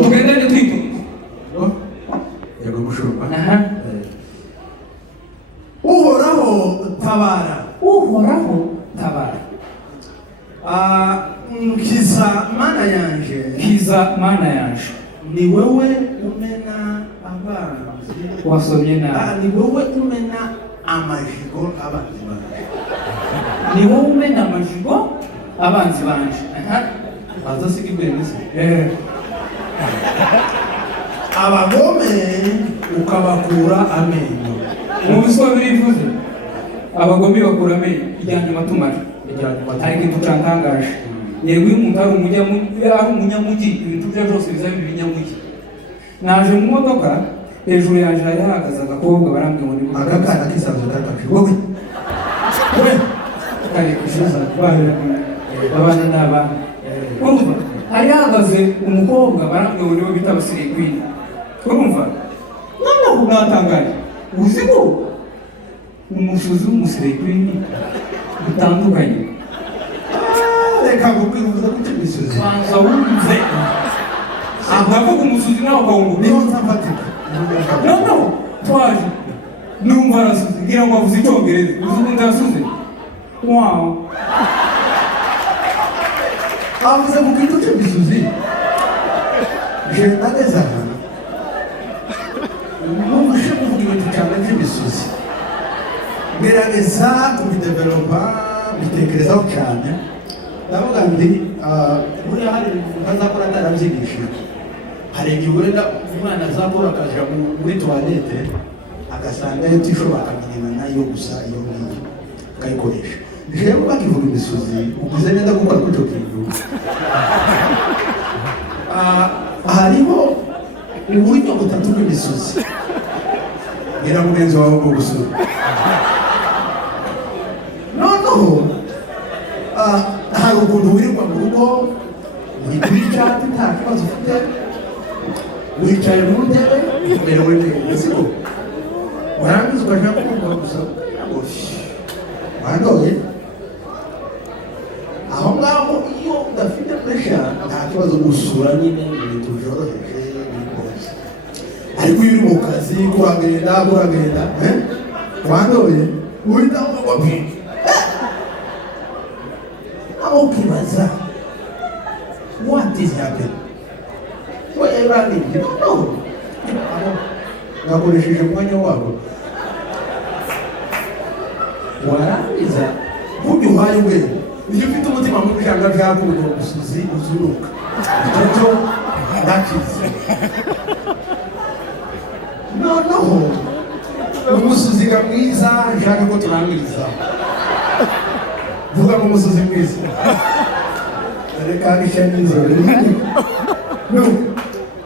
tugendane twito yego mushumba. uhoraho tabara, uhoraho tabara. Kiza mana yanje, kiza mana yanje, ni wewe umena abanzi wasomye na, ni wewe umena amajigo abanzi banje, ni wowe umena amajigo abanzi banje. Azasiga imbere nisi abagome ukabakura amenyo. Mu biswa birivuze abagome bakura amenyo ijyanyuma tumara ariko tucantangaje. Yego uyu muntu ari umunyamugi, ibintu bye byose bizaba ibinyamugi. Naje mu modoka hejuru yaje hari hahagaze agakobwa barambwiye ngo ni agakana kisanzwe kafashe wowe kari kushuza abana n'abana. Urumva hari hahagaze umukobwa barambwiye ngo niwe bita abasiriye kwini. Urumva noneho natangaye, uzi ko umusuzi w'umusiriye kwini bitandukanye. Reka ngubwire uvuze ko imisozi banza wumve avuga umusuzi nawe akawungu niho nzafatika. no twaje numva arasuze ngira ngo avuze icyongereza. uzi ukuntu arasuze wow avuze mu kintu cy'imisozi je nageza n'umushe kuvuga ibintu cyane by'imisozi gerageza kubidevelopa bitekerezaho cyane. Ndavuga ndi muri hari ntazakora atarabyigishije. Hari igihe wenda umwana azakora akaja muri toilette agasanga yo tishobora akamenyana nayo gusa iyo ngiyo akayikoresha. Rero bakivuga imisozi ukuze neza gukora kuri icyo kintu. Hariho uburyo butatu bw'imisozi. Gira mugenzi wawe bwo gusura. Noneho hari ukuntu wirirwa mu rugo uri kuri chat nta kibazo ufite, wicaye mu ntebe umerewe neza, siko warangiza ukaja kumva gusa wandoye aho ngaho. Iyo udafite pressure nta kibazo gusura nyine ibintu byoroheje bikoze. ariko iyo uri mu kazi kuragenda wandoye uhita uvuga ukibaza what is happening. Whatever it is, no. Nakoresheje umwanya wabo warangiza burya uhaye ubwenge. Iyo ufite umutima mubi ijambo ryakunda umusuzi uzuruka icyo ndakize. Noneho umusuziga mwiza nshaka ko turangiriza. Vuga mu musozi mwiza. Reka bishe n'inzira.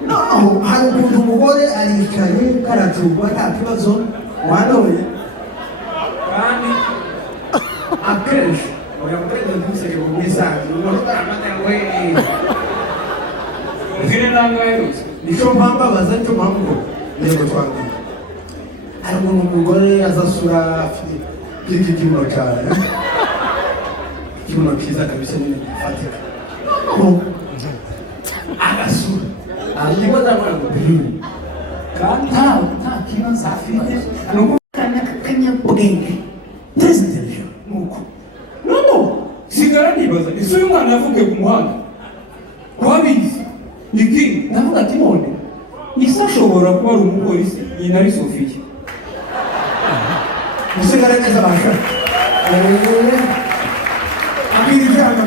No, hari ukuntu umugore aricaye karacurwa nta kibazo wandoye. Kandi akenshi uyu mugore nduseke mu misanzu umuntu aramagana we. Zine nangaye nicyo mpambabaza nicyo mpamvu yego twabwiye. Hari umugore azasura afite iki kibuno cyane. Kibuno cyiza kabisa nyine gifatika. Agasura ariko ndabona kandi nta kibazo afite nuko kanyabwenge presentation nuko no sigara nibaza ese uyu mwana yavuye ku muhanda wabizi iki ndavuga ati none isa ashobora kuba ari umupolisi nyina ari Sofiya usigara neza basha abiri cyangwa